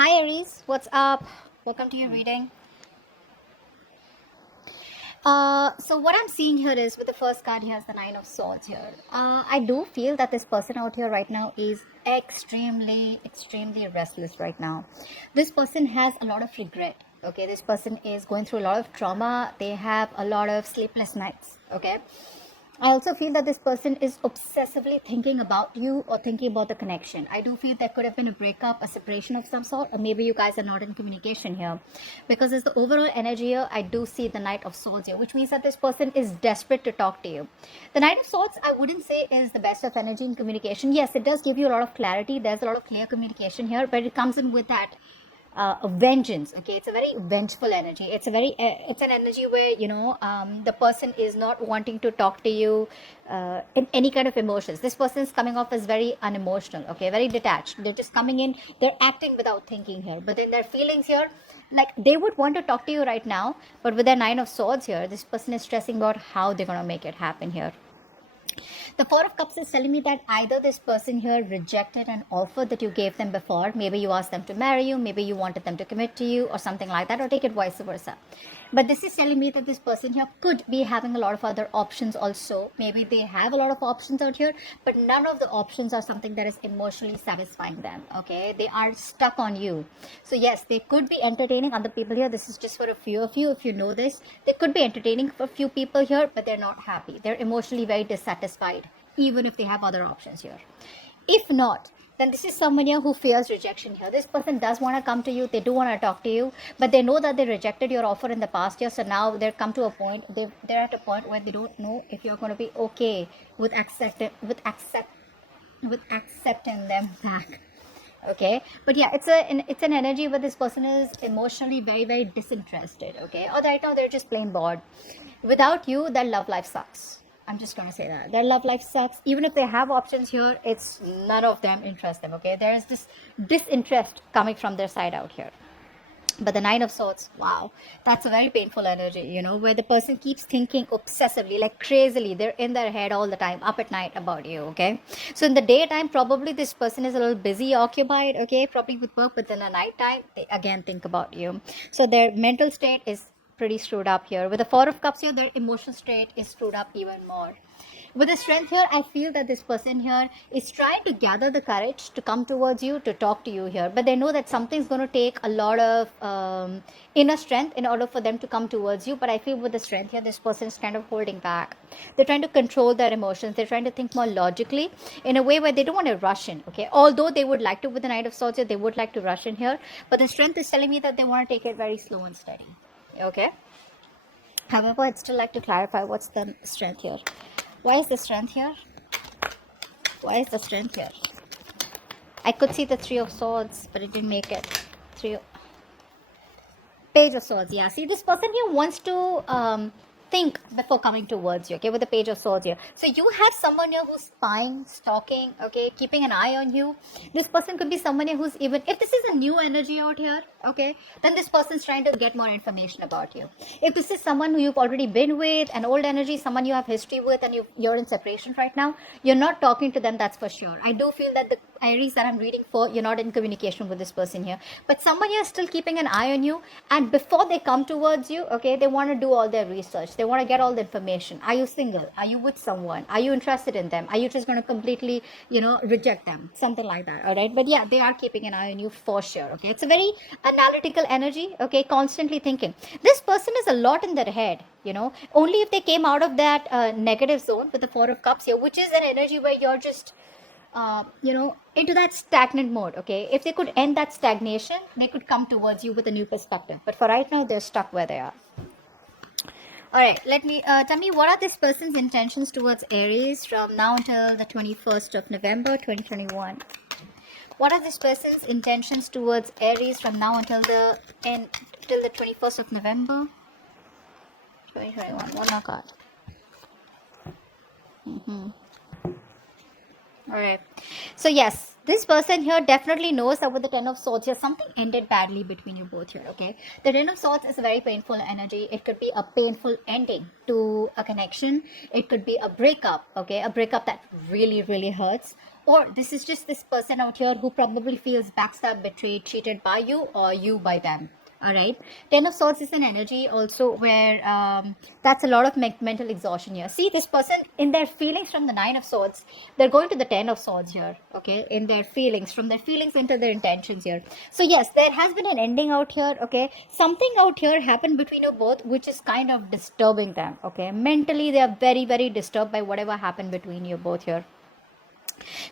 Hi Aries, what's up? Welcome to your reading. So what I'm seeing here is with the first card here is the Nine of Swords here. I do feel that this person out here right now is extremely restless right now. This person has a lot of regret. Okay, this person is going through a lot of trauma. They have a lot of sleepless nights. Okay, I also feel that this person is obsessively thinking about you or thinking about the connection. I do feel there could have been a breakup, a separation of some sort, or maybe you guys are not in communication here. Because as the overall energy here, I do see the Knight of Swords here, which means that this person is desperate to talk to you. The Knight of Swords, I wouldn't say is the best of energy in communication. Yes, it does give you a lot of clarity. There's a lot of clear communication here, but it comes in with that vengeance. Okay, it's a very vengeful energy. It's an energy where the person is not wanting to talk to you in any kind of emotions. This person is coming off as very unemotional. Okay, very detached. They're just coming in, they're acting without thinking here, but then their feelings here, like they would want to talk to you right now, but with their Nine of Swords here, this person is stressing about how they're going to make it happen here. The Four of Cups is telling me that either this person here rejected an offer that you gave them before. Maybe you asked them to marry you, maybe you wanted them to commit to you or something like that, or take it vice versa. But this is telling me that this person here could be having a lot of other options also. Maybe they have a lot of options out here, but none of the options are something that is emotionally satisfying them. Okay, they are stuck on you. So yes, they could be entertaining other people here. This is just for a few of you. If you know this, they could be entertaining for a few people here, but they're not happy. They're emotionally very dissatisfied, even if they have other options here. If not, then this is someone here who fears rejection here. This person does want to come to you, they do want to talk to you, but they know that they rejected your offer in the past year. So now they're come to a point, they're at a point where they don't know if you're going to be okay with accepting them back. Okay, but yeah, it's an energy where this person is emotionally very disinterested. Okay, or right now they're just plain bored. Without you, their love life sucks. I'm just gonna say that their love life sucks. Even if they have options here, it's none of them interest them. Okay, there is this disinterest coming from their side out here. But the Nine of Swords, wow, that's a very painful energy, where the person keeps thinking obsessively, like crazily. They're in their head all the time, up at night about you, okay? So in the daytime, probably this person is a little busy, occupied, okay, probably with work, but in the nighttime, they again think about you. So their mental state is pretty screwed up here. With the Four of Cups here, their emotional state is screwed up even more. With the strength here, I feel that this person here is trying to gather the courage to come towards you, to talk to you here, but they know that something's going to take a lot of inner strength in order for them to come towards you. But I feel with the strength here, this person is kind of holding back. They're trying to control their emotions. They're trying to think more logically in a way where they don't want to rush in. Okay, although they would like to, with the Knight of Swords here, they would like to rush in here, but the strength is telling me that they want to take it very slow and steady. Okay, however, I'd still like to clarify what's the strength here. Why is the strength here? Why is the strength here? I could see the Three of Swords, but it didn't make it. Page of Swords. Yeah, see, this person here wants to think before coming towards you. Okay, with the Page of Swords here. So you have someone here who's spying, stalking, okay, keeping an eye on you. This person could be someone here who's, even if this is a new energy out here, okay, then this person's trying to get more information about you. If this is someone who you've already been with, an old energy, someone you have history with, and you're in separation right now, you're not talking to them, that's for sure. I do feel that the Aries that I'm reading for, you're not in communication with this person here, but someone here is still keeping an eye on you, and before they come towards you, okay, they want to do all their research. They want to get all the information. Are you single? Are you with someone? Are you interested in them? Are you just going to completely, reject them? Something like that. All right. But yeah, they are keeping an eye on you for sure. Okay. It's a very analytical energy. Okay. Constantly thinking. This person is a lot in their head. Only if they came out of that negative zone with the Four of Cups here, which is an energy where you're just into that stagnant mode. Okay, if they could end that stagnation, they could come towards you with a new perspective. But for right now, they're stuck where they are. All right, let me tell me, what are this person's intentions towards Aries from now until the 21st of November 2021? What are this person's intentions towards Aries from now until the end, till the 21st of November 2021? One more card. All right. So yes, this person here definitely knows that with the Ten of Swords here, something ended badly between you both here, okay? The Ten of Swords is a very painful energy. It could be a painful ending to a connection. It could be a breakup, okay? A breakup that really hurts. or this is just this person out here who probably feels backstabbed, betrayed, cheated by you, or you by them. All right. Ten of Swords is an energy also where that's a lot of mental exhaustion here. See, this person in their feelings from the Nine of Swords, they're going to the Ten of Swords here. Okay, in their feelings, from their feelings into their intentions here. So yes, there has been an ending out here. Okay, something out here happened between you both, which is kind of disturbing them. Okay, mentally they are very, very disturbed by whatever happened between you both here.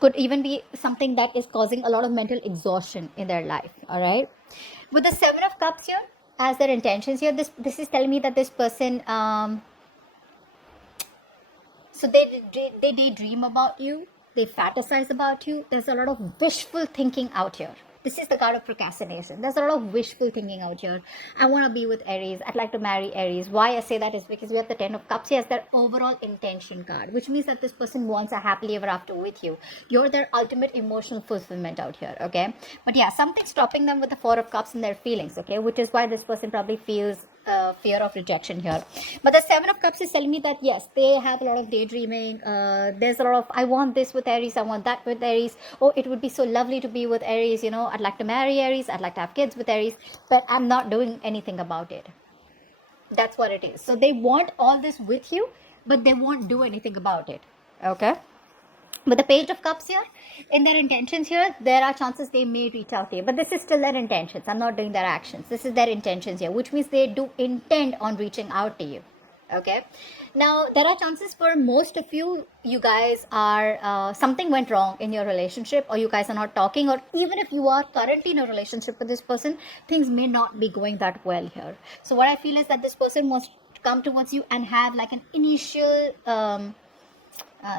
Could even be something that is causing a lot of mental exhaustion in their life. All right, with the Seven of Cups here as their intentions here, this is telling me that this person so they daydream about you, they fantasize about you. There's a lot of wishful thinking out here. This is the card of procrastination. There's a lot of wishful thinking out here. I want to be with Aries. I'd like to marry Aries. Why I say that is because we have the Ten of Cups here as their overall intention card, which means that this person wants a happily ever after with you. You're their ultimate emotional fulfillment out here, okay? But yeah, something's stopping them with the Four of Cups in their feelings, okay? Which is why this person probably feels fear of rejection here. But the Seven of Cups is telling me that yes, they have a lot of daydreaming. There's a lot of I want this with Aries, I want that with Aries. Oh, it would be so lovely to be with Aries, you know, I'd like to marry Aries, I'd like to have kids with Aries, but I'm not doing anything about it. That's what it is. So they want all this with you, but they won't do anything about it. Okay. But the Page of Cups here, in their intentions here, there are chances they may reach out to you. But this is still their intentions. I'm not doing their actions. This is their intentions here, which means they do intend on reaching out to you. Okay. Now, there are chances for most of you, you guys are, something went wrong in your relationship, or you guys are not talking, or even if you are currently in a relationship with this person, things may not be going that well here. So what I feel is that this person wants to come towards you and have like an initial...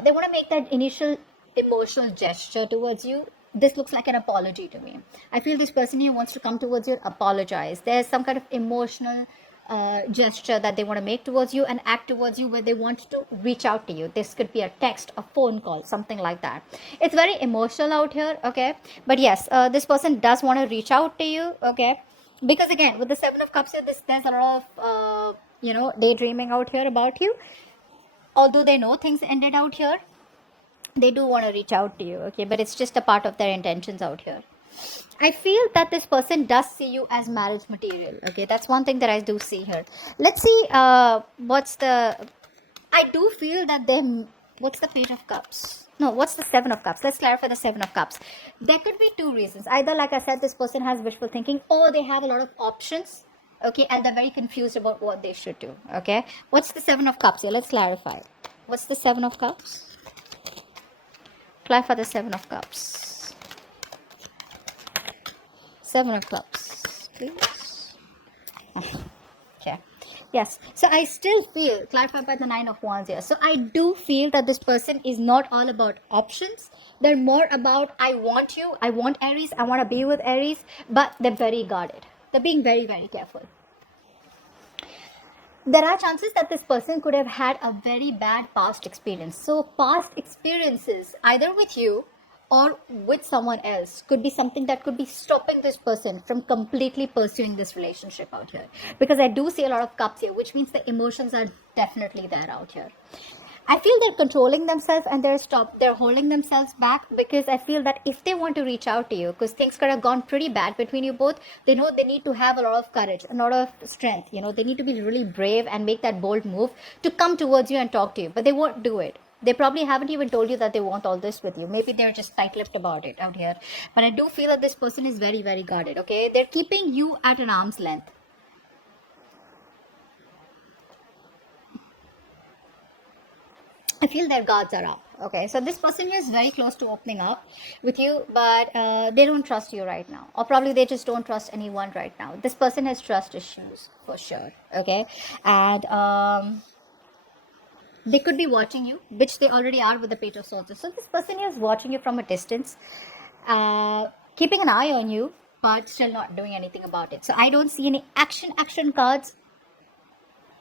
they want to make that initial emotional gesture towards you. This looks like an apology to me. I feel this person here wants to come towards you and apologize. There's some kind of emotional gesture that they want to make towards you and act towards you, where they want to reach out to you. This could be a text, a phone call, something like that. It's very emotional out here, okay? But yes, this person does want to reach out to you, okay? Because again, with the Seven of Cups here, there's a lot of, daydreaming out here about you. Although they know things ended out here, they do want to reach out to you, okay? But it's just a part of their intentions out here. I feel that this person does see you as marriage material, okay? That's one thing that I do see here. Let's see I do feel that what's the Page of Cups? No, what's the Seven of Cups? Let's clarify the Seven of Cups. There could be two reasons. Either, like I said, this person has wishful thinking, or they have a lot of options. Okay, and they're very confused about what they should do. Okay, what's the Seven of Cups here? Let's clarify. What's the Seven of Cups? Clarify the Seven of Cups. Seven of Cups, please. Okay. Yes. So I still feel, clarified by the Nine of Wands here. So I do feel that this person is not all about options. They're more about, I want you, I want Aries, I want to be with Aries, but they're very guarded. They're being very, very careful. There are chances that this person could have had a very bad past experience. So past experiences, either with you or with someone else, could be something that could be stopping this person from completely pursuing this relationship out here. Because I do see a lot of cups here, which means the emotions are definitely there out here. I feel they're controlling themselves and they're holding themselves back, because I feel that if they want to reach out to you, because things could have gone pretty bad between you both, they know they need to have a lot of courage, a lot of strength. They need to be really brave and make that bold move to come towards you and talk to you, but they won't do it. They probably haven't even told you that they want all this with you. Maybe they're just tight-lipped about it out here. But I do feel that this person is very, very guarded, okay? They're keeping you at an arm's length. I feel their guards are up. Okay, so this person is very close to opening up with you, but they don't trust you right now. Or probably they just don't trust anyone right now. This person has trust issues for sure. Okay, and they could be watching you, which they already are with the Page of Swords. So this person is watching you from a distance, keeping an eye on you, but still not doing anything about it. So I don't see any action cards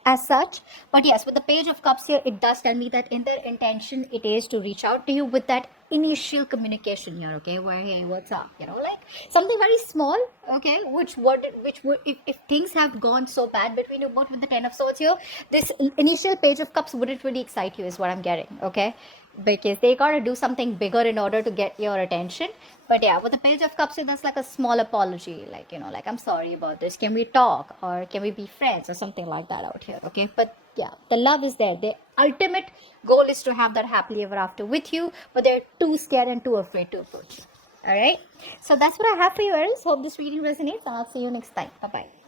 as such. But yes, with the Page of Cups here, it does tell me that in their intention it is to reach out to you with that initial communication here, okay, where, hey, what's up, like something very small, okay, which would if things have gone so bad between you both with the Ten of Swords here, this initial Page of Cups wouldn't really excite you, is what I'm getting, okay? because they gotta do something bigger in order to get your attention. But yeah, with the Page of Cups, that's like a small apology, like, like, I'm sorry about this. Can we talk, or can we be friends, or something like that out here? Okay, but yeah, the love is there. The ultimate goal is to have that happily ever after with you, but they're too scared and too afraid to approach you. All right, so that's what I have for you, Aries. Hope this reading resonates, and I'll see you next time. Bye bye.